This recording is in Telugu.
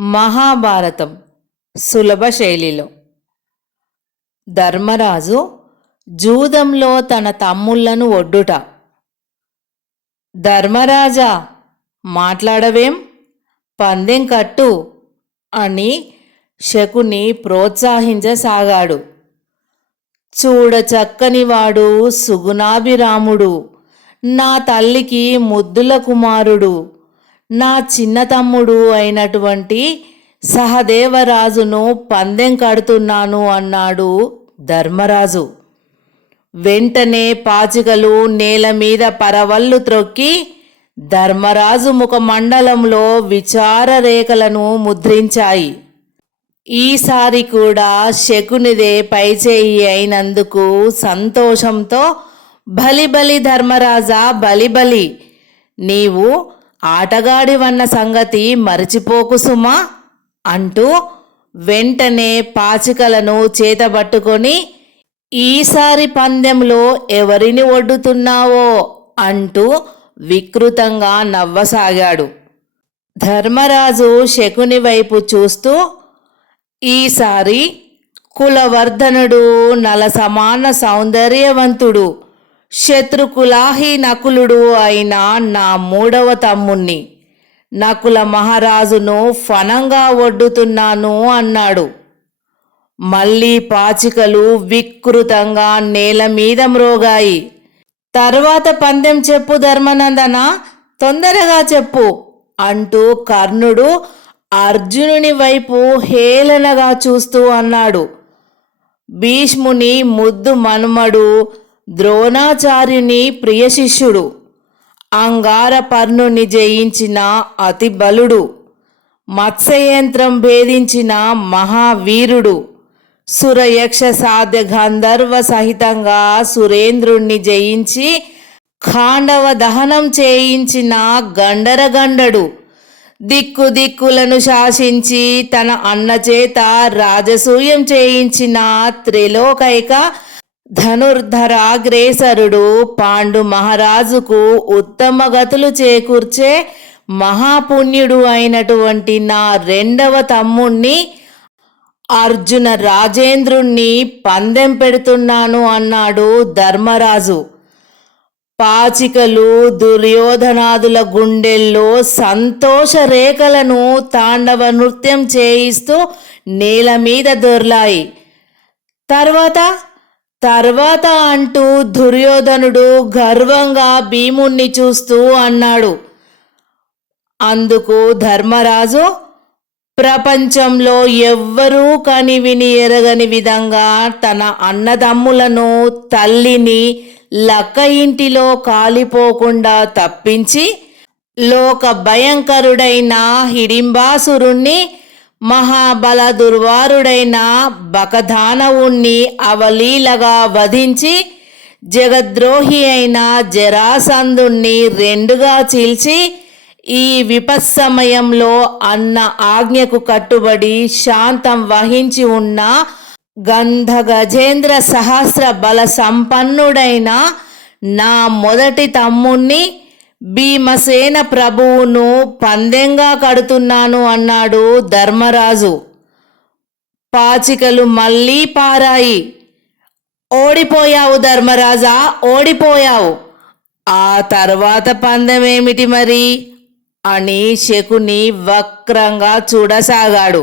మహాభారతం సులభ శైలిలో ధర్మరాజు జూదంలో తన తమ్ముళ్లను ఒడ్డుట. ధర్మరాజా, మాట్లాడవేం, పందెం కట్టు అని శకుని ప్రోత్సహించసాగాడు. చూడ చక్కనివాడు, సుగుణాభిరాముడు, నా తల్లికి ముద్దుల కుమారుడు, నా చిన్న తమ్ముడు అయినటువంటి సహదేవరాజును పందెం కడుతున్నాను అన్నాడు ధర్మరాజు. వెంటనే పాచికలు నేల మీద పరవళ్ళు త్రొక్కి ధర్మరాజు ముఖమండలంలో విచార రేఖలను ముద్రించాయి. ఈసారి కూడా శకునిదే పైచేయి అయినందుకు సంతోషంతో బలిబలి ధర్మరాజా, బలిబలి, నీవు ఆటగాడివన్న సంగతి మరచిపోకు సుమా అంటూ వెంటనే పాచికలను చేతబట్టుకొని ఈసారి పందెంలో ఎవరిని ఒడ్డుతున్నావో అంటూ వికృతంగా నవ్వసాగాడు. ధర్మరాజు శకుని వైపు చూస్తూ, ఈసారి కులవర్ధనుడు, నల సమాన సౌందర్యవంతుడు, శత్రుకులాహి నకులుడు అయిన నా మూడవ తమ్ముణ్ణి నకుల మహారాజును ఫనంగా ఒడ్డుతున్నాను అన్నాడు. మళ్ళీ పాచికలు వికృతంగా నేల మీద మ్రోగాయి. తర్వాత పందెం చెప్పు ధర్మనందన, తొందరగా చెప్పు అంటూ కర్ణుడు అర్జునుని వైపు హేళనగా చూస్తూ అన్నాడు. భీష్ముని ముద్దు మనుమడు, ద్రోణాచార్యుని ప్రియ శిష్యుడు, అంగారపర్ణుని జయించిన అతి బలుడు, మత్స్యయంత్రం భేదించిన మహావీరుడు, సురయక్ష సాధ్య గంధర్వ సహితంగా సురేంద్రుణ్ణి జయించి ఖాండవ దహనం చేయించిన గండరగండడు, దిక్కు దిక్కులను శాసించి తన అన్న చేత రాజసూయం చేయించిన త్రిలోకైక ధనుర్ధరాగ్రేసరుడు, పాండు మహారాజుకు ఉత్తమ గతులు చేకూర్చే మహాపుణ్యుడు అయినటువంటి నా రెండవ తమ్ముణ్ణి అర్జున రాజేంద్రుణ్ణి పందెం పెడుతున్నాను అన్నాడు ధర్మరాజు. పాచికలు దుర్యోధనాదుల గుండెల్లో సంతోష రేఖలను తాండవ నృత్యం చేయిస్తూ నేల మీద దొర్లాయి. తర్వాత అంటూ దుర్యోధనుడు గర్వంగా భీముణ్ణి చూస్తూ అన్నాడు. అందుకు ధర్మరాజు, ప్రపంచంలో ఎవ్వరూ కనివిని ఎరగని విధంగా తన అన్నదమ్ములను, తల్లిని లక్క ఇంటిలో కాలిపోకుండా తప్పించి లోక భయంకరుడైన హిడింబాసురుణ్ణి, మహాబల దుర్వారుడైన బకదానవుణ్ణి అవలీలగా వధించి జగద్రోహి అయిన జరాసంధుణ్ణి రెండుగా చీల్చి ఈ విపత్సమయంలో అన్న ఆజ్ఞకు కట్టుబడి శాంతం వహించి ఉన్న గంధగజేంద్ర సహస్ర బల సంపన్నుడైన నా మొదటి తమ్ముణ్ణి భీమసేన ప్రభువును పందెంగా కడుతున్నాను అన్నాడు ధర్మరాజు. పాచికలు మళ్ళీ పారాయి. ఓడిపోయావు ధర్మరాజా, ఓడిపోయావు. ఆ తర్వాత పందెమేమిటి మరి అని శకుని వక్రంగా చూడసాగాడు.